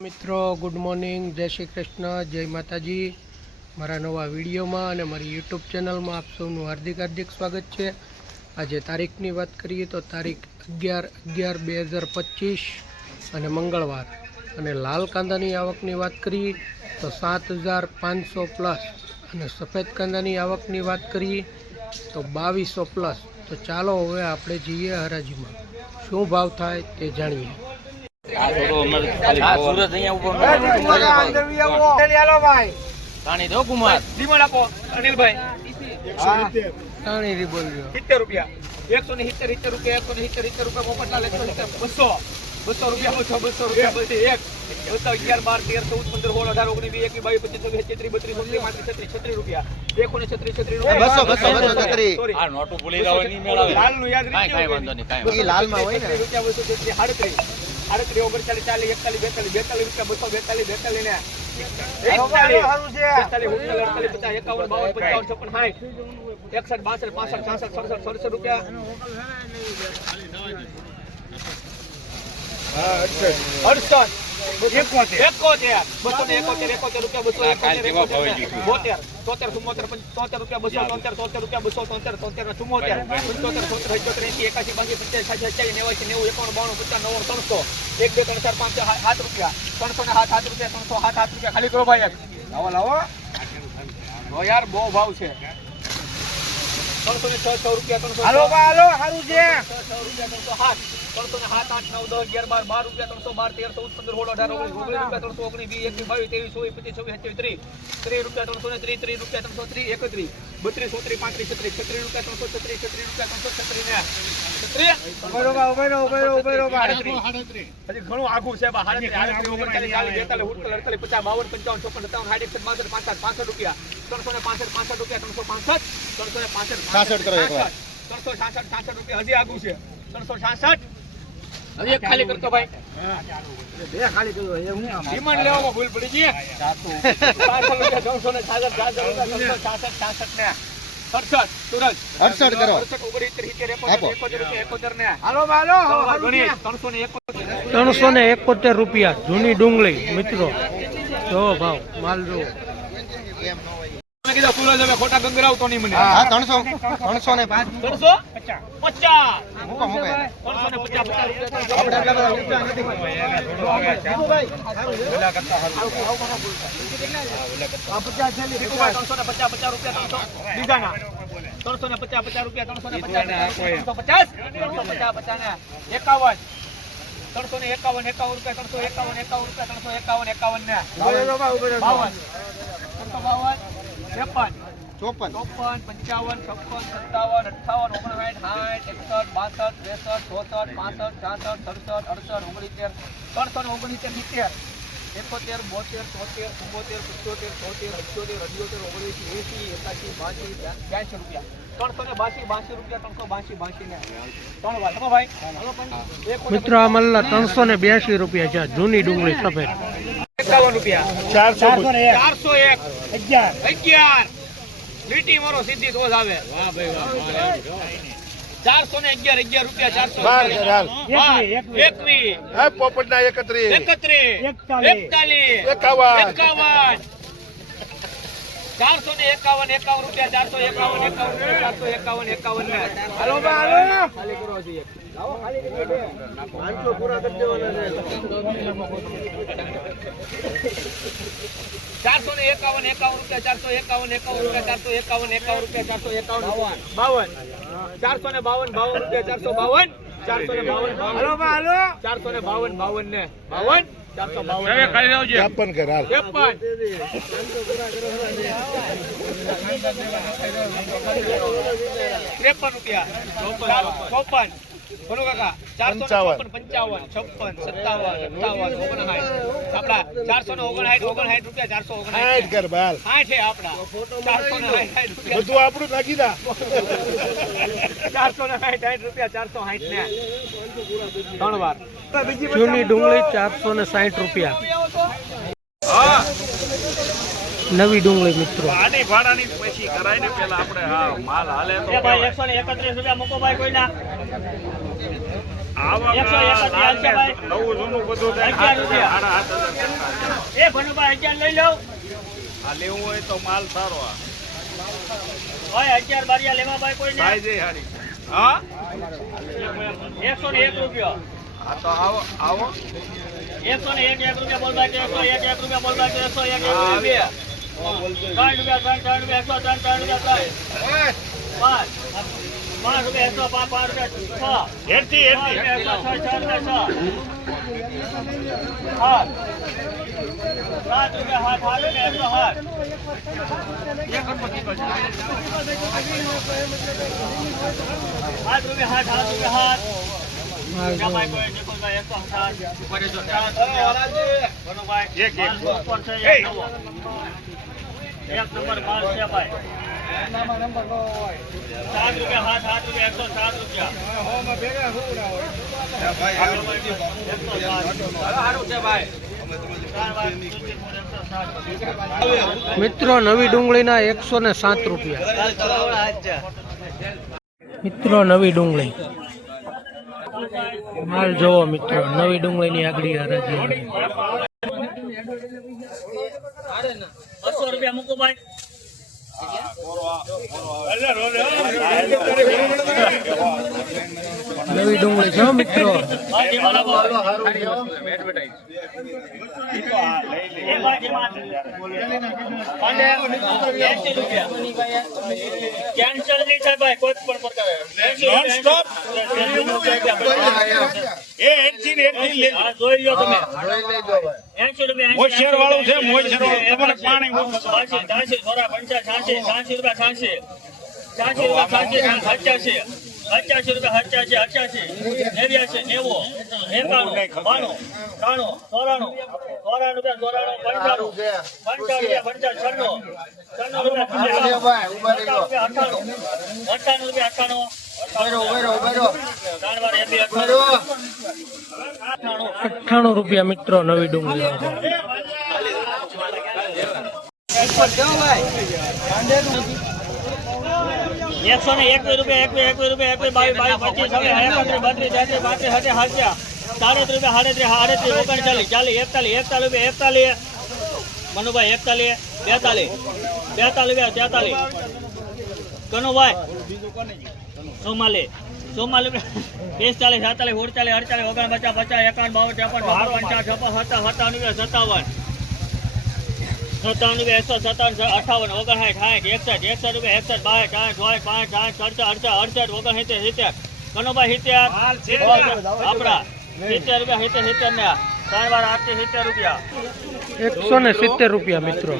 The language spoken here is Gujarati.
મિત્રો ગુડ મોર્નિંગ, જય શ્રી કૃષ્ણ, જય માતાજી। મારા નવા વિડીયોમાં અને મારી યુટ્યુબ ચેનલમાં આપ સૌનું હાર્દિક સ્વાગત છે। આજે તારીખની વાત કરીએ તો તારીખ 11/11/2025 અને મંગળવાર। અને લાલ કાંદાની આવકની વાત કરીએ તો 7500 પ્લસ અને સફેદ કાંદાની આવકની વાત કરીએ તો 2200 પ્લસ। તો ચાલો હવે આપણે જઈએ હરાજીમાં, શું ભાવ થાય તે જાણીએ। खाली करो भाई, लावो लावो यार, बहुत भाव है। 306 रुपया, 300 हालो हालो हारू छे, 306 रुपया, 307, 307, 8, 9, 10, 11, 12 रुपया, 312, 13, 14, 15, 16, 18, 19 रुपया, 319, 20, 21, 22, 23, 24, 25, 26, 27, 30 रुपया, 330, 30 रुपया, 330, 31, 32, 33, 35, 36, 36 रुपया, 336, 36 रुपया, 336 ने 36 ઘણું આગું છે બા। 38, 39, 40, 42, 50, 52, 55, 56, 57, 58, 65 રૂપિયા, 365 રૂપિયા, 365, 365 કરો એકવાર, 366 રૂપિયા હજી આગું છે, 366 હજી એક ખાલી કરતો ભાઈ, બે ખાલી કર્યો એ હું ડિમાન્ડ લેવામાં ભૂલ પડી ગઈ। 65 રૂપિયા, 366 ને 68 સુરજ 68 કરો, 69 ને હાલો હાલો 371 રૂપિયા જૂની ડુંગળી। મિત્રો જો ભાવ માલ જો કીધા સુરજ હવે ખોટા ગંગરાવતો નહીં મને। હા 300 305 350 મુકો મુકો 350 54, 55, 55, 56, 57, 58, 59, 60, 61, 62, 63, 64, 65, 66, 67, 38, 39, 70, 72, 73, 74, 75, 78, 82, 83, 84, રૂપિયા છે જૂની ડુંગળી સફેદ। 51 રૂપિયા, 401, 11 લીટી મારો સીધી તો આવે। વાહ ભાઈ વાહ, 411 રૂપિયા, 421 પોપટના 31 41 51 451 રૂપિયા, 451 ને હાલો હાલો ખાલી કરો છે, લાવો ખાલી કરી દે, 500 પૂરા કરી દેવાના છે। 451 રૂપિયા, 451 રૂપિયા, 451 રૂપિયા, 452 રૂપિયા, 452 હાલો હાલો 452 ને 52 452 હવે ખાલી આવજો 53 કર હાલ 53 રૂપિયા, 54 બોલો કાકા, 455 55 56 57 58 આપડા 459 રૂપિયા, 459 કર બાલ 60 છે આપડા 460 રૂપિયા બધું આપણું નાખી દા 460 રૂપિયા, 460 ને ત્રણ વાર જૂની ડુંગળી 460 રૂપિયા। હા નવી ડુંગળી મિત્રો આની ભાડાની પછી કરાય ને પેલા આપણે હા માલ હાલે તો ભાઈ 131 રૂપિયા મૂકો ભાઈ કોઈના નવું જૂનું બધું એ ભનુભાઈ 11 લઈ લઉં. આ લેવું હોય તો માલ સારો આ ભાઈ 11 બારિયા લેવા ભાઈ કોઈ ભાઈ જઈ હારી હા 101 રૂપિયા. હા તો આવો આવો 101 રૂપિયા બોલ ભાઈ 101 રૂપિયા બોલ ભાઈ 101 રૂપિયા 3 રૂપિયા 3 રૂપિયા 103 રૂપિયા 5 રૂપિયા 105 હેઠી હેઠી 7 રૂપિયા 7 રૂપિયા 7 મિત્રો નવી ડુંગળીના 107 રૂપિયા. મિત્રો નવી ડુંગળી માલ જોવો મિત્રો, નવી ડુંગળીની આગળ હરાજી 200 રૂપિયા મૂકો ભાઈ. નવી ડુંગળી છે મિત્રો. કેન્સલ નહીં થાય ભાઈ કોઈ પણ પ્રકારે. જોઈ લો તમે 80 રૂપિયા મોશેર વાળું છે મોશેર વાળું તમારે પાણી 80 થોડા 85 86 રૂપિયા 86 85 રૂપિયા 85 89 90 94 98 રૂપિયા મિત્રો નવી ડુંગળી. 121 રૂપિયા 21 રૂપિયા 22 25 32 41 મનુભાઈ 41 42 કનુભાઈ સોમાલી 45 47 48 49 50 51 52 53 57 58 59 60 કનુભાઈ 70 આપડા 70 રૂપિયા 70 ને 3 વાર 870 રૂપિયા 170 રૂપિયા મિત્રો.